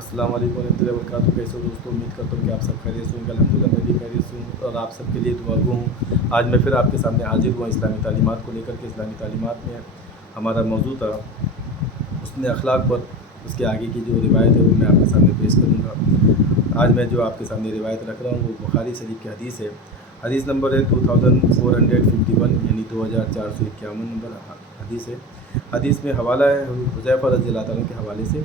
السلام علیکم ورحمۃ اللہ وبرکاتہ۔ کیسے ہو دوستوں؟ امید کرتا ہوں کہ آپ سب خیریت سے ہوں گے۔ الحمدللہ میں بھی خیریت سے ہوں اور آپ سب کے لیے دعا گو ہوں۔ آج میں پھر آپ کے سامنے حاضر ہوا اسلامی تعلیمات کو لے کر کے۔ اسلامی تعلیمات میں ہمارا موضوع تھا حسن اخلاق پر، اس کے آگے کی جو روایت ہے وہ میں آپ کے سامنے پیش کروں گا۔ آج میں جو آپ کے سامنے روایت رکھ رہا ہوں وہ بخاری شریف کی حدیث ہے۔ حدیث نمبر ہے 2451، یعنی 2451 نمبر حدیث ہے۔ حدیث میں حوالہ ہے حذیفہ رضی اللہ تعالیٰ عنہ کے حوالے سے۔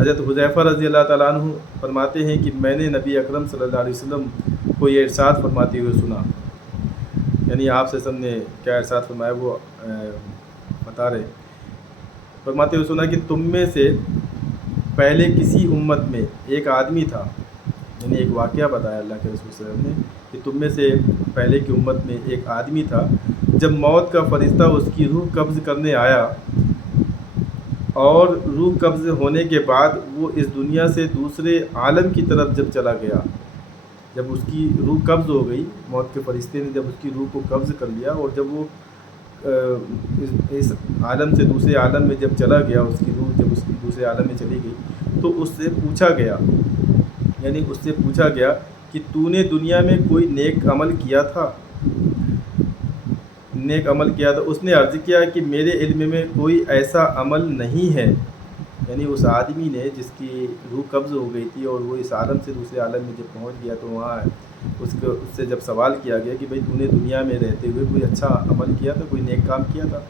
حضرت حذیفہ رضی اللہ تعالیٰ عنہ فرماتے ہیں کہ میں نے نبی اکرم صلی اللہ علیہ وسلم کو یہ ارشاد فرماتے ہوئے سنا، یعنی آپ سے سب نے کیا ارشاد فرمایا وہ بتا رہے، فرماتے ہوئے سنا کہ تم میں سے پہلے کسی امت میں ایک آدمی تھا، یعنی ایک واقعہ بتایا اللہ کے رسول صلی اللہ علیہ وسلم نے کہ تم میں سے پہلے کی امت میں ایک آدمی تھا، جب موت کا فرشتہ اس کی روح قبض کرنے آیا اور روح قبض ہونے کے بعد وہ اس دنیا سے دوسرے عالم کی طرف جب چلا گیا، جب اس کی روح قبض ہو گئی، موت کے فرشتے نے جب اس کی روح کو قبض کر لیا اور جب وہ اس عالم سے دوسرے عالم میں جب چلا گیا، اس کی روح جب اس کی دوسرے عالم میں چلی گئی تو اس سے پوچھا گیا، یعنی اس سے پوچھا گیا کہ تو نے دنیا میں کوئی نیک عمل کیا تھا؟ نیک عمل کیا تھا؟ اس نے عرض کیا کہ میرے علم میں کوئی ایسا عمل نہیں ہے، یعنی اس آدمی نے جس کی روح قبض ہو گئی تھی اور وہ اس عالم سے دوسرے عالم میں جب پہنچ گیا تو وہاں اس سے جب سوال کیا گیا کہ بھئی تو نے دنیا میں رہتے ہوئے کوئی اچھا عمل کیا تھا، کوئی نیک کام کیا تھا؟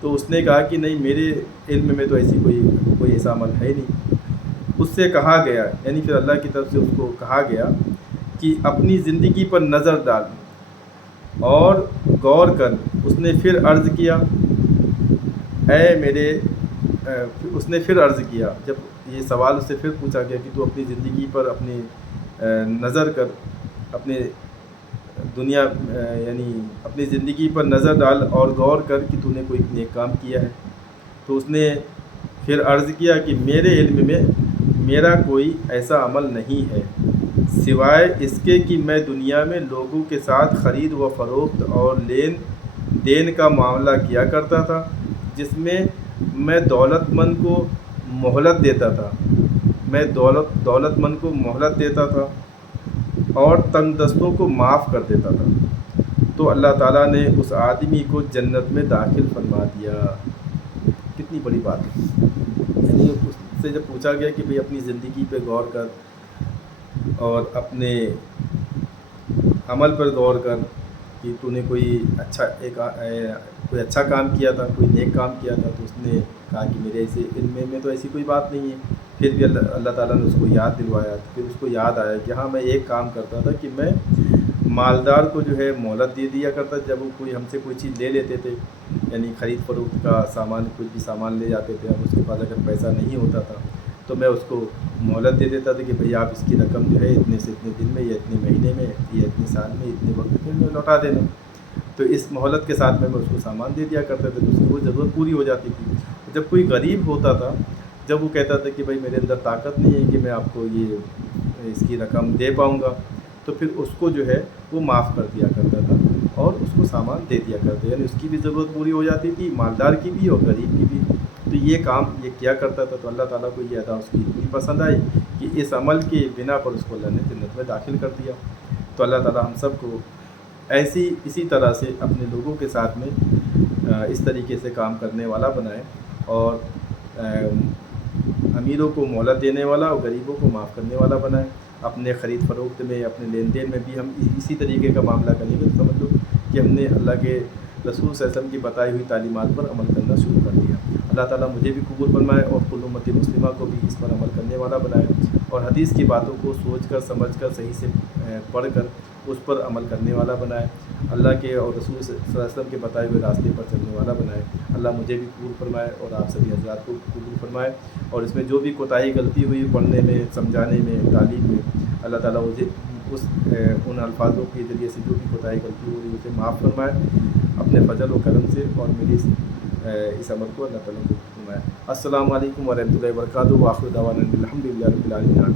تو اس نے کہا کہ نہیں، میرے علم میں تو ایسی کوئی ایسا عمل ہے نہیں۔ اس سے کہا گیا، یعنی پھر اللہ کی طرف سے اس کو کہا گیا کہ اپنی زندگی پر نظر ڈال اور غور کر۔ اس نے پھر عرض کیا اس نے پھر عرض کیا، جب یہ سوال اس سے پھر پوچھا گیا کہ تو اپنی زندگی پر اپنی نظر کر، اپنے دنیا یعنی اپنی زندگی پر نظر ڈال اور غور کر کہ تو نے کوئی نیک کام کیا ہے؟ تو اس نے پھر عرض کیا کہ میرے علم میں میرا کوئی ایسا عمل نہیں ہے سوائے اس کے کہ میں دنیا میں لوگوں کے ساتھ خرید و فروخت اور لین دین کا معاملہ کیا کرتا تھا، جس میں میں دولت مند کو مہلت دیتا تھا اور تنگ دستوں کو معاف کر دیتا تھا، تو اللہ تعالیٰ نے اس آدمی کو جنت میں داخل فرما دیا۔ کتنی بڑی بات ہے، یعنی اس سے جب پوچھا گیا کہ بھئی اپنی زندگی پہ غور کر اور اپنے عمل پر غور کر کہ تو نے کوئی اچھا کام کیا تھا، کوئی نیک کام کیا تھا، تو اس نے کہا کہ میرے ایسے علم میں تو ایسی کوئی بات نہیں ہے۔ پھر بھی اللہ تعالیٰ نے اس کو یاد دلوایا، پھر اس کو یاد آیا کہ ہاں میں ایک کام کرتا تھا کہ میں مالدار کو جو ہے مہلت دے دیا کرتا، جب وہ ہم سے کوئی چیز لے لیتے تھے، یعنی خرید فروخت کا سامان، کچھ بھی سامان لے جاتے تھے، اب اس کے پاس اگر پیسہ نہیں ہوتا تھا تو میں اس کو مہلت دے دیتا تھا کہ بھئی آپ اس کی رقم جو ہے اتنے سے اتنے دن میں یا اتنے مہینے میں یا اتنے سال میں اتنے وقت میں لوٹا دینا۔ تو اس مہلت کے ساتھ میں اس کو سامان دے دیا کرتا تھا، تو اس کی وہ ضرورت پوری ہو جاتی تھی۔ جب کوئی غریب ہوتا تھا، جب وہ کہتا تھا کہ بھئی میرے اندر طاقت نہیں ہے کہ میں آپ کو یہ اس کی رقم دے پاؤں گا، تو پھر اس کو جو ہے وہ معاف کر دیا کرتا تھا اور اس کو سامان دے دیا کرتا، یعنی اس کی بھی ضرورت پوری ہو جاتی تھی، مالدار کی بھی اور غریب کی بھی۔ تو یہ کام یہ کیا کرتا تھا، تو اللہ تعالیٰ کو یہ ادا اس کی اتنی پسند آئی کہ اس عمل کی بنا پر اس کو اللہ نے جنت میں داخل کر دیا۔ تو اللہ تعالیٰ ہم سب کو اسی طرح سے اپنے لوگوں کے ساتھ میں اس طریقے سے کام کرنے والا بنائے اور امیروں کو مہلت دینے والا اور غریبوں کو معاف کرنے والا بنائے۔ اپنے خرید فروخت میں، اپنے لین دین میں بھی ہم اسی طریقے کا معاملہ کریں گے تو سمجھ لو کہ ہم نے اللہ کے رسول صلی اللہ علیہ وسلم کی بتائی ہوئی تعلیمات پر عمل کرنا شروع کر دیا۔ اللہ تعالیٰ مجھے بھی قبول فرمائے اور کل امت مسلمہ کو بھی اس پر عمل کرنے والا بنائے اور حدیث کی باتوں کو سوچ کر سمجھ کر صحیح سے پڑھ کر اس پر عمل کرنے والا بنائے۔ اللہ کے اور رسول صلی اللہ علیہ وسلم کے بتائے ہوئے راستے پر چلنے والا بنائے۔ اللہ مجھے بھی قبول فرمائے اور آپ سبھی حضرات کو قبول فرمائے، اور اس میں جو بھی کوتاہی غلطی ہوئی پڑھنے میں، سمجھانے میں، تعلیم میں، اللہ تعالیٰ مجھے ان الفاظوں کے ذریعے سے جو بھی کوتاہی غلطی ہو رہی ہے اسے معاف فرمائے اپنے فضل و کرم سے، اور میری اس عمل کو اللہ تعالیٰ کو فرمائے۔ السلام علیکم ورحمۃ اللہ وبرکاتہ۔ وآخر دعوانا الحمد للہ رب العالمین۔